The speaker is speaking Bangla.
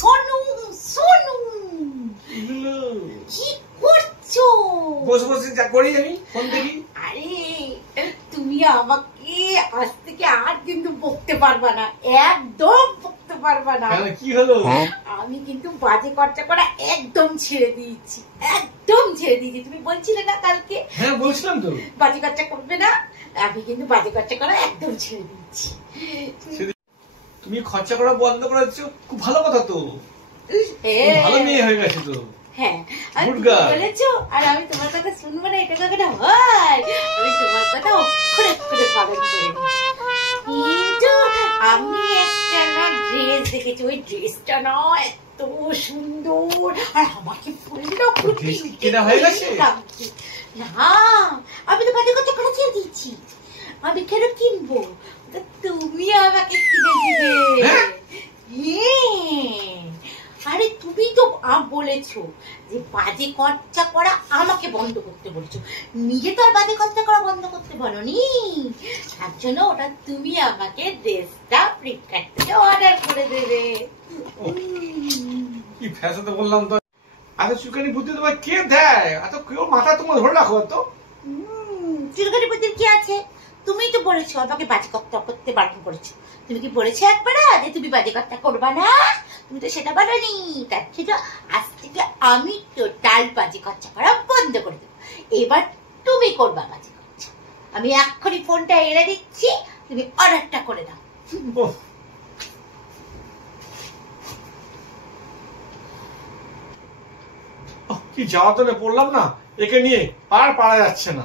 সোনু সোনু কি করছো? বসে বসে যা করি আমি ফোন দেখি। আরে তুমি আমাকে আজ থেকে আর কিন্তু বকতে পারবা না, একদম বকতে পারবা না। কি হলো? আমি কিন্তু বাজে খরচা করা একদম ছেড়ে দিয়েছি, একদম ছেড়ে দিয়েছি। তুমি বলছিলে না কালকে? হ্যাঁ বলছিলাম তো বাজে খরচা করবে না। আমি কিন্তু বাজে খরচা করা একদম ছেড়ে দিয়েছি। তুমি খরচা করা বন্ধ করেছো, খুব ভালো কথা তো। ভালো মেয়ে হয়ে গেছে তো। হ্যাঁ বলেছো, আর আমি তোমার কথা শুনবো না এটা কখনো হয়? আমি তোমার কথা অক্ষরে অক্ষরে পালন করে কিন্তু আমি একটা না ড্রেস দেখেছি, ওই ড্রেসটা না এত সুন্দর, আর আমাকে পরলে কেনা হয়ে গেছে না। আমি তো বাজে কথা করে ছেড়ে দিয়েছি, আমি কেন কিনবো? তুমি আমাকে কিনে দিবে। আরে তুমি তো বলেছো যে বাজে খরচা করা আমাকে বন্ধ করতে বলেছো, নিজে তো আর বাজে খরচা করা বন্ধ করতে বলোনি। তার জন্য ওটা তুমি আমাকে ড্রেসটা ফ্লিপকার্ট থেকে অর্ডার করে দেবে। কি ফ্যাশন তো বললাম তো। এত চুলকানি বুদ্ধি তোমার কে দেয়? এত কেউ মাথা তোমার ধরে রাখো তো। চুলকানি বুদ্ধির কি আছে? তুমি তো বলেছো আমাকে বাজে খরচা করতে বারণ করেছো। তুমি কি বলেছো একবার যে তুমি বাজে খরচা করবা না? তুমি তো সেটা বলোনি। তার জন্য আজ থেকে আমি টোটাল বাজে খরচা করা বন্ধ করে দেবো। এবার তুমি করবা বাজে খরচা। আমি এক্ষুনি ফোনটা এনে দিচ্ছি, তুমি অর্ডারটা করে দাও। কি যাওয়া তো পড়লাম না, একে নিয়ে আর পারা যাচ্ছে না।